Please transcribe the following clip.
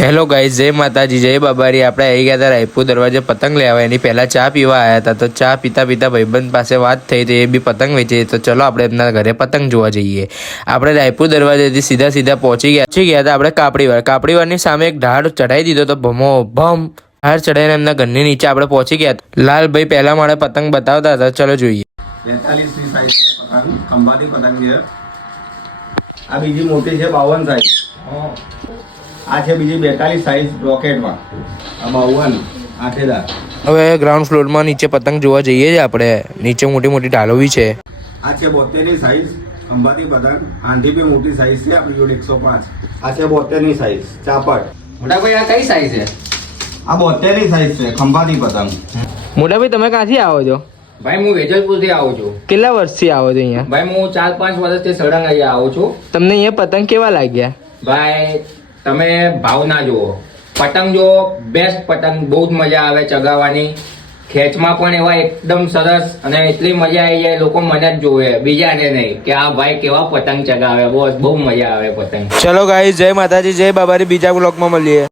Hello guys, જય માતાજી, જય બાબારી. આપણે આવી ગયા હતા રાયપુર દરવાજે પતંગ લેવા. એની પહેલાં ચા પીવા આવ્યા હતા. તો ચા પીતા પીતા ભાઈબંધ પાસે વાત થઈ તો એ બી પતંગ વેચે. તો ચલો આપણે એમના ઘરે પતંગ જોવા જઈએ. આપણે રાયપુર દરવાજેથી સીધા પહોંચી ગયા હતા આપણે કાપડીવારની સામે એક ઢાળ ચઢાવી દીધો તો ભમો ભમ ઢાળ ચઢાવીને એમના ઘરની નીચે આપણે પહોંચી ગયા. લાલભાઈ પહેલા માળે પતંગ બતાવતા હતા. ચલો જોઈએ. 43 ની સાઈઝ છે પતંગ, ખંભાતી પતંગ છે. આ બીજી મોટી છે 52 સાઈઝ. આ છે બીજી 42 સાઈઝ રોકેટમાં. આ 52 આઠેદાર. હવે ગ્રાઉન્ડ ફ્લોરમાં નીચે પતંગ જોવા જઈએ છીએ આપણે. નીચે મોટી મોટી ઢાલો બી છે. આ છે 72 ની સાઈઝ ખંભાતી પતંગ. આંધી બી મોટી સાઈઝ છે આપણી જોડે 105. આ છે 72 ની સાઈઝ ચાપડ. મોટા ભાઈ આ કઈ સાઈઝ છે? આ 72 ની સાઈઝ છે ખંભાતી પતંગ. મોટાભાઈ, તમે ક્યાંથી આવો છો? ભાઈ હું વેજલપુરથી આવું છું. કેટલા વર્ષથી આવો છો અહીંયા? ભાઈ હું 4-5 વર્ષથી સળંગ અહીંયા આવું છું. તમને અહીંયા પતંગ કેવા લાગ્યા? ભાઈ તમે ભાવ ના જુઓ, પતંગ જુઓ, બેસ્ટ પતંગ, બહુ જ મજા આવે ચગાવવાની. ખેંચમાં પણ એવા એકદમ સરસ અને એટલી મજા આવી જાય, લોકો મને જ જોવે, બીજાને નહીં કે આ ભાઈ કેવા પતંગ ચગાવે. બહુ મજા આવે પતંગ. ચલો ગાઈસ, જય માતાજી, જય બાબારી. બીજા બ્લોગમાં મળીએ.